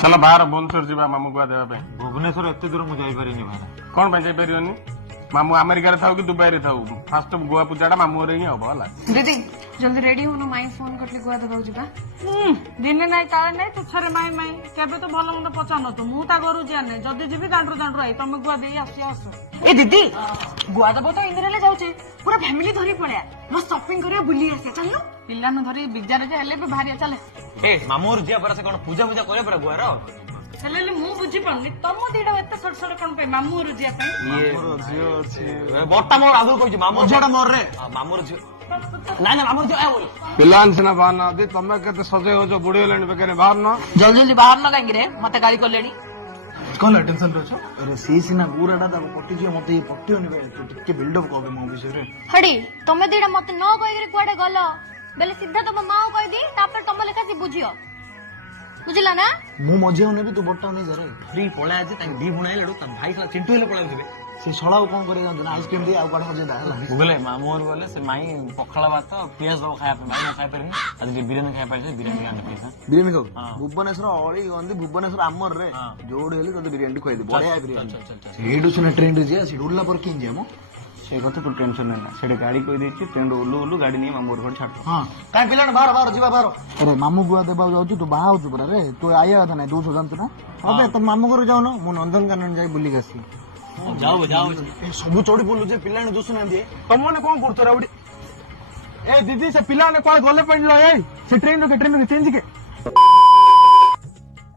चलो बाहर भुवनेश्वर जी मामू गुआ देवा भुवनेश्वर एत दूर मुझे जापरिनी भाई कौन जापरियोनी मामू अमेरिका रे थाउ कि दुबई रे थाउ फास्ट गोवा पूजाटा मामू रे ही हम हला दीदी जल्दी रेडी हो माई फोन करले गुआ देबा जिबा दिने नाई काले नाई तू छरे माई माई केबे तो भलो मंद पचान तो मु ता करू जाने जदी जिबी दांडरू आई तमे गुआ देई आसी आस ए दीदी गुआ देबो तो इंदिरा जाउचे पूरा फैमिली धरी पड़े मस्त शॉपिंग करे बुली आसे चलो पिल्ला न धरी बिजार जे हेले भी भारी चले ए मामूर जिया पर से कोन पूजा पूजा करे पर गुआर हेले मु बुझी पड़नी तम दीडा एते छोट छोट कोन पे मामू रुजिया पे ये जियो अछि बट्टा मोर आगु कहू मामू जेटा मोर रे मामूर जियो नाइ ना मामूर जियो आ बोल पिलान सिना बाहर ना दे तमे केते सजे हो जो बुढ़ी होलेनी बेकरे बाहर ना जल्दी जल्दी बाहर न कांगी रे मते गाड़ी कर लेनी कौन टेंशन रे छ अरे सी सिना पूराटा ता पट्टी जियो मते पट्टी होनी बे तू टिके बिल्डअप कर मो विषय रे हडी तमे दीडा मते न कहि कुआडे गलो बेले सीधा तुम माओ कहि दी तापर तुम लेखा सी बुझियो बुझला ना मु मजे होने भी तू बट्टा नहीं जरे फ्री पळा जे ताके दी भुणाई लडू त भाई साला चिंटू हेले पळा दिबे से छळा कोन करे जान ना आइसक्रीम दे आ काढ मजे दा हला गुगले मामूर बोले से माई पखला भात पियाज दो खाया पे माई खाय परनी आज जे बिरयानी खाय पाइसे बिरयानी आने पैसा बिरयानी खाओ भुवनेश्वर अळी गंदी भुवनेश्वर आमर रे जोड हेले तो बिरयानी खोइ दे बढिया बिरयानी हेडु सुना ट्रेन रे जे सिडुल्ला पर किन जे मो से कथा तू टेंशन ना सेडे गाड़ी कोइ देछि ट्रेन ओलू ओलू गाड़ी नहीं मामूर घर छाड़ हां काई पिलान बाहर बाहर जीवा बाहर अरे मामू गुआ देबा जाउ तू बाहा होतु परा रे तू आया था ना 200 जान ना अबे त मामू घर जाउ न मु नंदनकानन जाई बुली गसी जाओ जाओ ए सब चोडी बोलु जे पिलान दोस ना दे तमने कोन करतो रे ए दीदी से पिला ने कोन गले पड़लो ए से ट्रेन रो के चेंज के